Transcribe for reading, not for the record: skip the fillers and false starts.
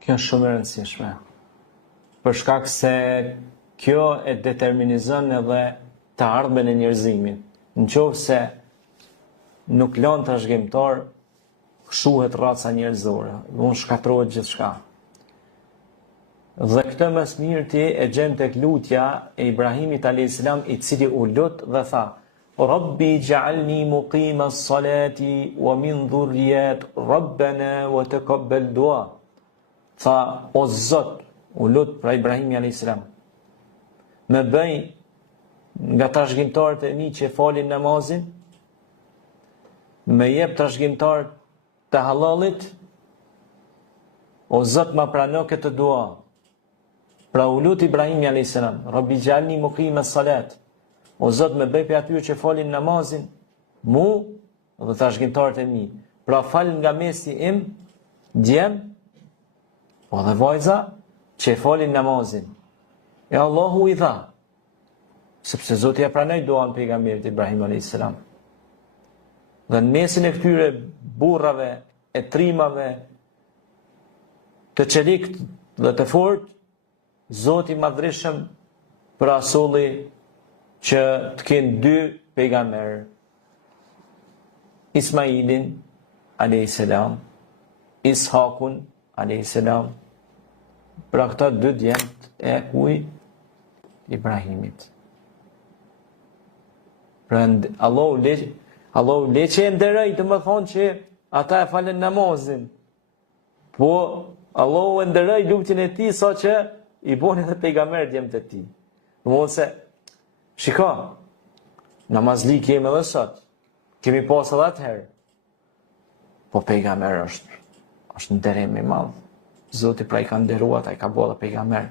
Kjo është shumë e rëndësishme. Për shkak se kjo e determinizon edhe të ardhmen e njerëzimit. Nëse nuk lën trashëgimtar, shuhet raca njerëzore, unë shkatrohet gjithçka. Dhe këtë më së miri ti e gjen tek lutja e Ibrahimit a.s. i cili u lut dhe tha: Rabbi ja'alni muqima as-salati wa min dhurriyyati rabbana wa taqabbal du'a. Tha, o Zot, u lut pra Ibrahimi a.s. me bëj nga trashëgimtarët e mi që falin namazin, me jep trashëgimtarët të halalit, o Zot ma prano këtë dua. Pra u lut Ibrahimi a.s. Rabbi ja'alni muqima as-salat. O Zot me bëj për atyre që falin namazin, mu dhe trashëgimtarët e mi. Pra fal nga mesi im, djem, po dhe vajza, që falin namazin. E Allahu i dha, sepse Zoti ja pranoi duan pejgamberit Ibrahim a.s. Dhe në mesin e këtyre burrave, e trimave, të çelikt dhe të fort, Zoti madhreshëm për asolli që të kenë dy pejgamber, Ismailin a.s. Ishakun a.s. Pra këta dy djemt e kuj Ibrahimit. Pra Allahu le që e nderoj, të më thonë që ata e falen namazin. Po Allahu e nderoj lutin e ti sa që i boni dhe pejgamber djemt e ti. Në mund se, shiko, namazli kemi edhe sot, kemi pas edhe atëherë, po pejgamber është nderim i madh. Zoti pra i ka nderuar, ai ka bërë pejgamber.